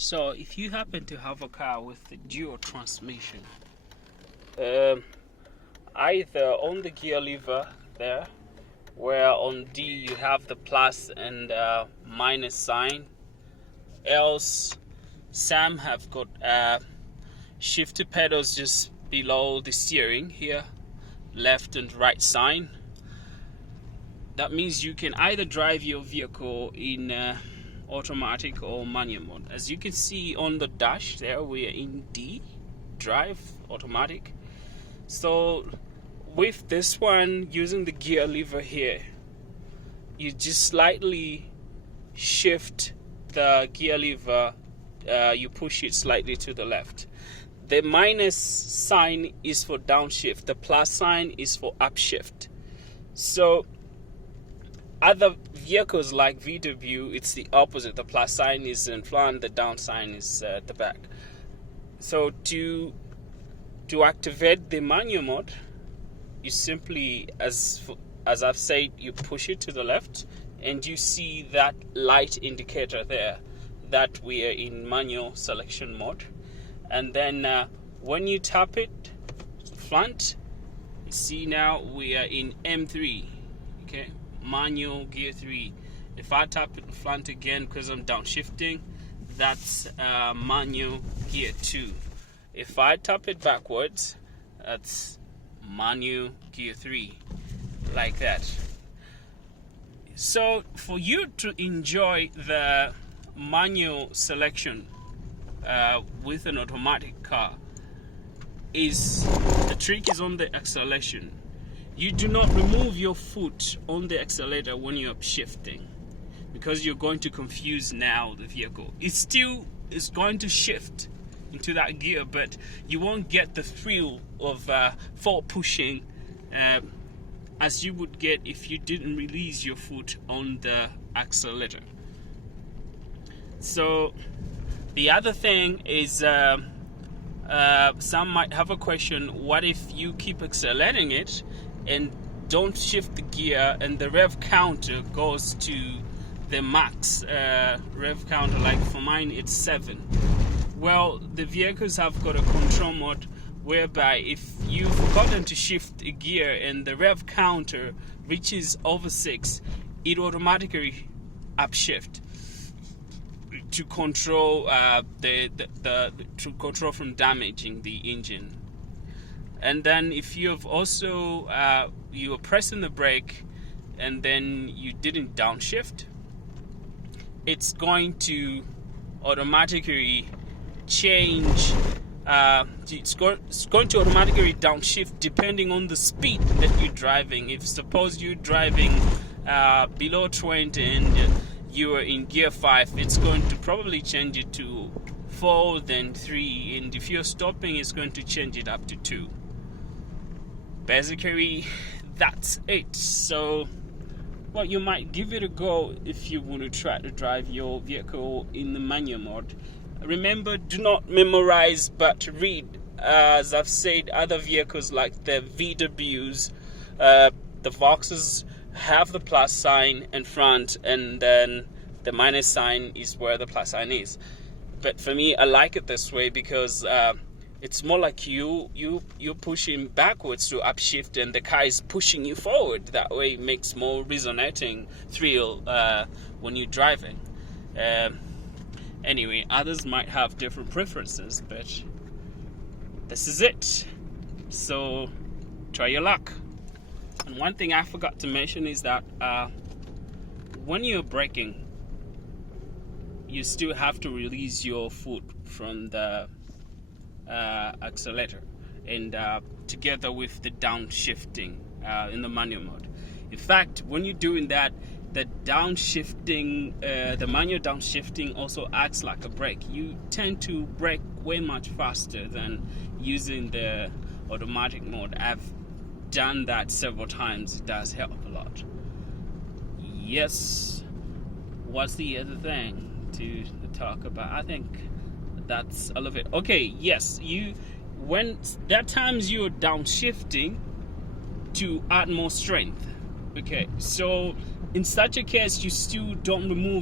So if you happen to have a car with the dual transmission, either on the gear lever there, where on D you have the plus and minus sign, else some have got shifter pedals just below the steering here, left and right sign. That means you can either drive your vehicle in automatic or manual mode. As you can see on the dash there, we are in D, drive, automatic. So with this one, using the gear lever here, you just slightly shift the gear lever, you push it slightly to the left. The minus sign is for downshift, the plus sign is for upshift. So other vehicles like VW, it's the opposite. The plus sign is in front, the down sign is at the back. So to activate the manual mode, you simply, as I've said, you push it to the left, and you see that light indicator there that we are in manual selection mode. And then when you tap it front, you see now we are in M3, okay, manual gear 3. If I tap it front again because I'm downshifting, that's manual gear 2. If I tap it backwards, that's manual gear 3, like that. So for you to enjoy the manual selection with an automatic car, the trick is on the acceleration. You do not remove your foot on the accelerator when you're shifting, because you're going to confuse now the vehicle. It still is going to shift into that gear, but you won't get the thrill of forward pushing as you would get if you didn't release your foot on the accelerator. So the other thing is, some might have a question: what if you keep accelerating it and don't shift the gear and the rev counter goes to the max rev counter? Like for mine it's 7. Well, the vehicles have got a control mode whereby if you've forgotten to shift a gear and the rev counter reaches over 6, it automatically upshift to control to control from damaging the engine. And then if you've also you are pressing the brake and then you didn't downshift, it's going to automatically change. It's going to automatically downshift depending on the speed that you're driving. If suppose you're driving below 20 and you are in gear 5, it's going to probably change it to 4, then 3, and if you're stopping, it's going to change it up to 2. Basically, that's it. So, well, you might give it a go if you want to try to drive your vehicle in the manual mode. Remember, do not memorize but read. As I've said, other vehicles like the VWs, the Voxes have the plus sign in front, and then the minus sign is where the plus sign is. But for me, I like it this way because it's more like you're pushing backwards to upshift, and the car is pushing you forward. That way, it makes more resonating thrill when you're driving. Anyway, others might have different preferences, but this is it. So try your luck. And one thing I forgot to mention is that when you're braking, you still have to release your foot from the accelerator, and together with the downshifting in the manual mode. In fact, when you're doing that, the downshifting, the manual downshifting also acts like a brake. You tend to brake way much faster than using the automatic mode. I've done that several times. It does help a lot. Yes. What's the other thing to talk about? I think that's all of it. Okay, yes, when there are times you're downshifting to add more strength. Okay, so in such a case, you still don't remove